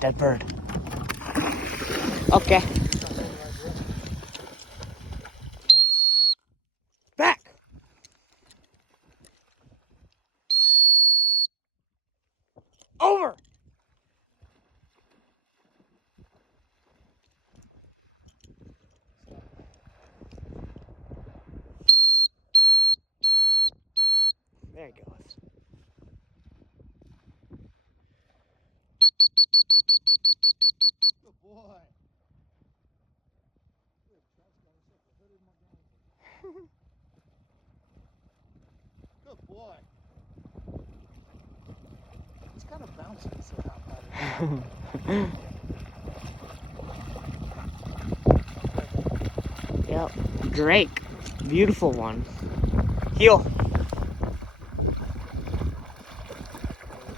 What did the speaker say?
dead bird. Okay. Back. Over. There it goes. Good boy. Good boy. It's kind of bouncing, so how bad Yep. Drake. Beautiful one. Heel.